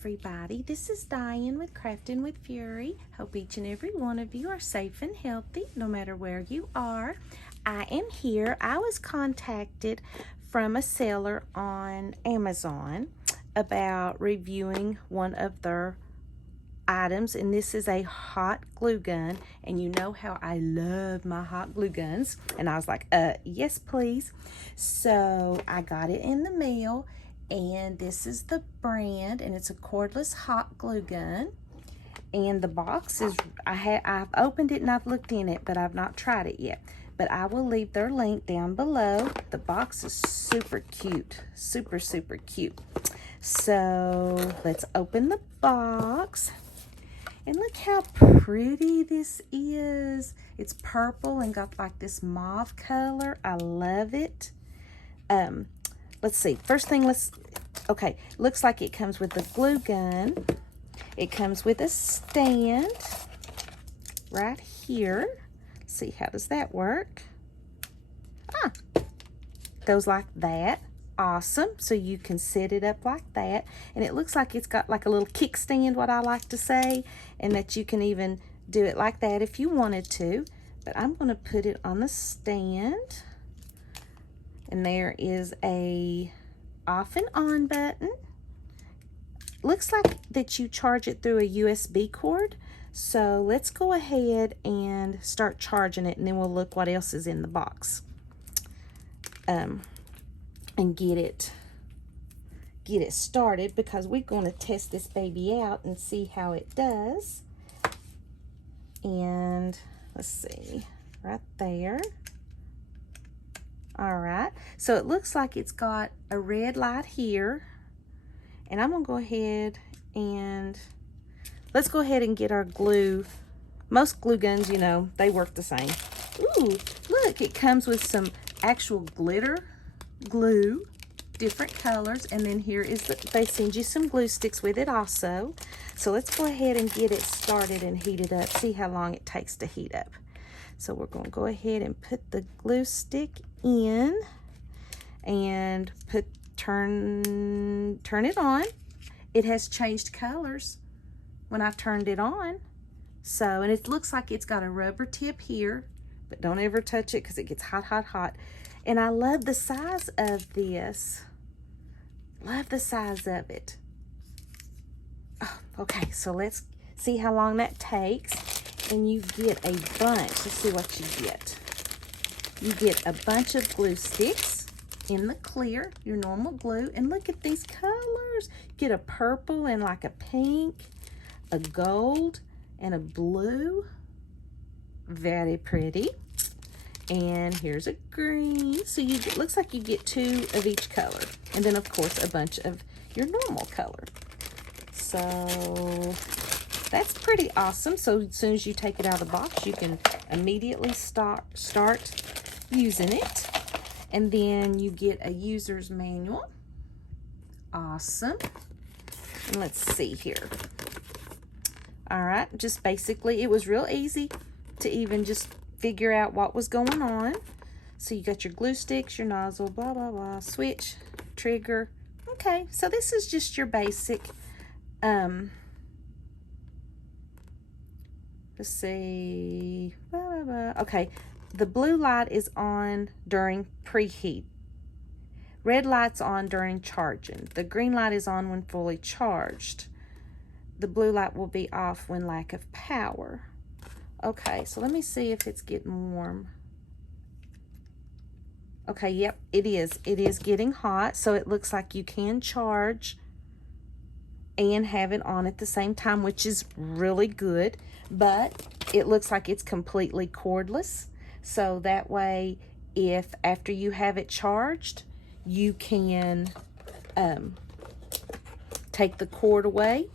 everybody. This is Diane with Crafting with Fury. Hope each and every one of you are safe and healthy no matter where you are. I am here. I was contacted from a seller on Amazon about reviewing one of their items, and this is a hot glue gun, and you know how I love my hot glue guns, and I was like, yes please. So I got it in the mail, and this is the brand, and it's a cordless hot glue gun. And the box is, I've opened it and I've looked in it, but I've not tried it yet. But I will leave their link down below. The box is super cute, super cute. So let's open the box. And look how pretty this is. It's purple and got like this mauve color. I love it. Let's see. First thing, okay, looks like it comes with a glue gun. It comes with a stand right here. Let's see, how does that work? Goes like that. Awesome. So you can set it up like that. And it looks like it's got like a little kickstand, what I like to say, and that you can even do it like that if you wanted to. But I'm going to put it on the stand. And there is a off and on button. Looks like that you charge it through a USB cord. So let's go ahead and start charging it, and then we'll look what else is in the box. And get it started, because we're going to test this baby out and see how it does. And let's see, right there. All right, so it looks like it's got a red light here, and I'm gonna go ahead and let's go ahead and get our glue. Most glue guns, you know, they work the same. Ooh, look, it comes with some actual glitter glue, different colors, and then here is they send you some glue sticks with it also. So let's go ahead and get it started and heat it up, see how long it takes to heat up. So we're going to go ahead and put the glue stick in and turn it on. It has changed colors when I turned it on. So, and it looks like it's got a rubber tip here, but don't ever touch it because it gets hot. And I love the size of this. Love the size of it. Oh, okay, so let's see how long that takes. And you get a bunch. Let's see what you get. You get a bunch of glue sticks in the clear, your normal glue. And look at these colors. Get a purple and like a pink, a gold, and a blue. Very pretty. And here's a green. So it looks like you get 2 of each color. And then, of course, a bunch of your normal color. So that's pretty awesome. So as soon as you take it out of the box, you can immediately start using it. And then you get a user's manual. Awesome. And let's see here. All right, just basically, it was real easy to even just figure out what was going on. So you got your glue sticks, your nozzle, blah, blah, blah, switch, trigger. Okay, so this is just your basic, let's see, blah, blah, blah. Okay, the blue light is on during preheat. Red light's on during charging. The green light is on when fully charged. The blue light will be off when lack of power. Okay, so let me see if it's getting warm. Okay, yep, it is. It is getting hot, so it looks like you can charge and have it on at the same time, which is really good. But it looks like it's completely cordless, so that way, if after you have it charged, you can take the cord away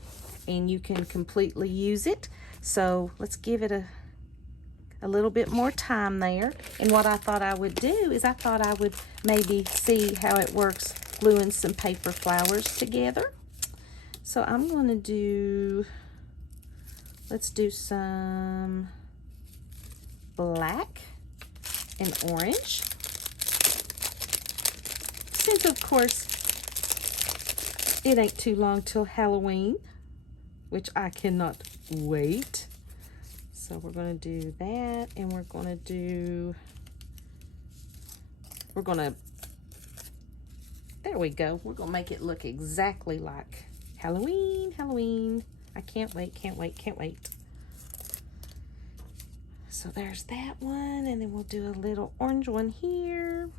and you can completely use it. So let's give it a little bit more time there. And what I thought I would do is I thought I would maybe see how it works gluing some paper flowers together. So I'm going to do, let's do some black and orange. Since of course It ain't too long till Halloween, which I cannot wait. So we're going to do that, and we're going to there we go. We're going to make it look exactly like Halloween, Halloween. I can't wait, can't wait, can't wait. So there's that one, and then we'll do a little orange one here.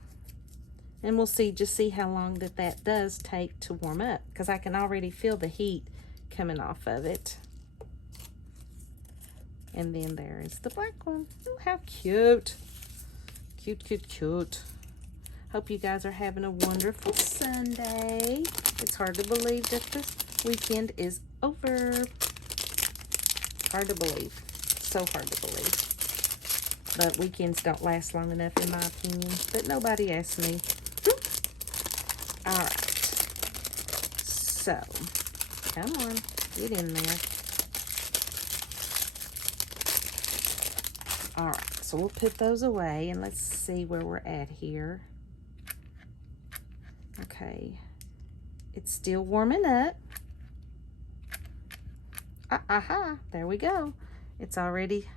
And we'll just see how long that does take to warm up, because I can already feel the heat coming off of it. And then there is the black one. Oh, how cute. Cute, cute, cute. Hope you guys are having a wonderful Sunday. It's hard to believe that this weekend is over. Hard to believe. So hard to believe. But weekends don't last long enough, in my opinion. But nobody asked me. All right. So, come on. Get in there. All right, so we'll put those away, and let's see where we're at here. Okay, it's still warming up. There we go. It's already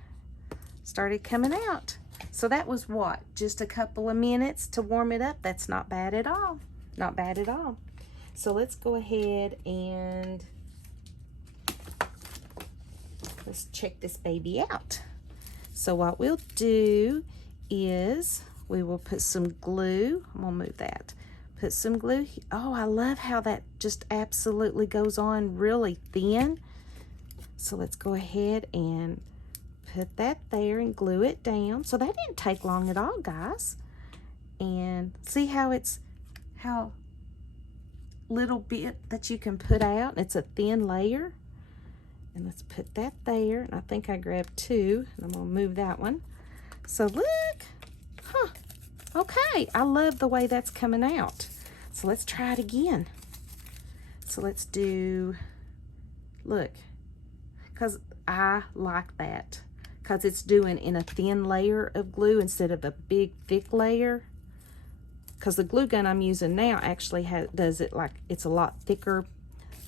started coming out. So that was what? Just a couple of minutes to warm it up? That's not bad at all. Not bad at all. So let's go ahead and let's check this baby out. So what we'll do is we will put some glue. I'm gonna move that. Put some glue. Oh, I love how that just absolutely goes on really thin. So let's go ahead and put that there and glue it down. So that didn't take long at all, guys. And see how little bit that you can put out. It's a thin layer. And let's put that there. And I think I grabbed two. And I'm going to move that one. So look. Huh. Okay. I love the way that's coming out. So let's try it again. So let's do, look. Because I like that. Because it's doing in a thin layer of glue instead of a big, thick layer. Because the glue gun I'm using now actually does it like it's a lot thicker,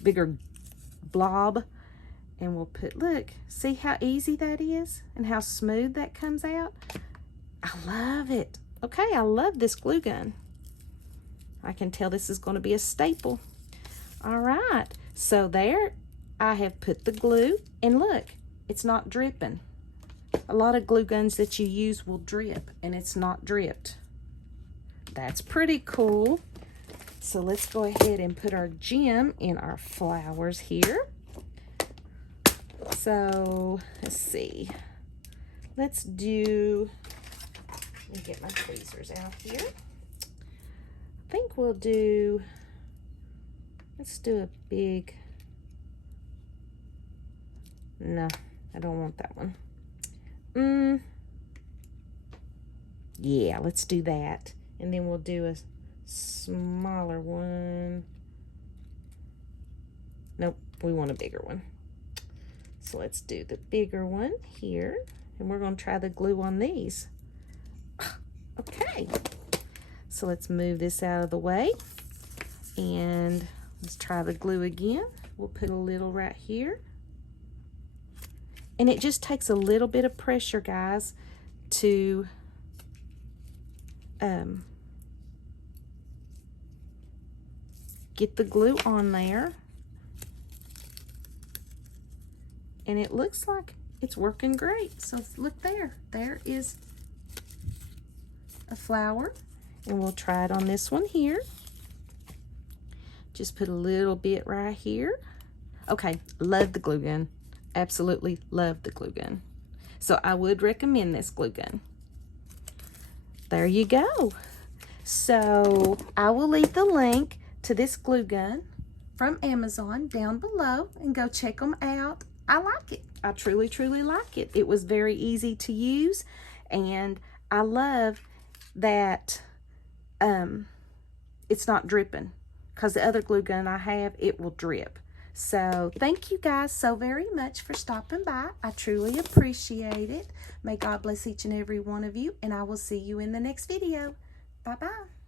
bigger blob. And we'll put, look, see how easy that is and how smooth that comes out? I love it. Okay, I love this glue gun. I can tell this is going to be a staple. All right, so there I have put the glue, and look, it's not dripping. A lot of glue guns that you use will drip, and it's not dripped. That's pretty cool. So let's go ahead and put our gem in our flowers here. So let's see. Let me get my tweezers out here. I think we'll do, let's do a big, no, I don't want that one. Yeah, let's do that. And then we'll do a smaller one. Nope, we want a bigger one. So let's do the bigger one here. And we're going to try the glue on these. Okay. So let's move this out of the way. And let's try the glue again. We'll put a little right here. And it just takes a little bit of pressure, guys, to get the glue on there. And it looks like it's working great. So look there. There is a flower. And we'll try it on this one here. Just put a little bit right here. Okay, love the glue gun. Absolutely love the glue gun. So I would recommend this glue gun. There you go. So I will leave the link to this glue gun from Amazon down below, and go check them out. I like it. I truly, truly like it. It was very easy to use, and I love that it's not dripping, because the other glue gun I have, it will drip. So thank you guys so very much for stopping by. I truly appreciate it. May God bless each and every one of you, and I will see you in the next video. Bye-bye.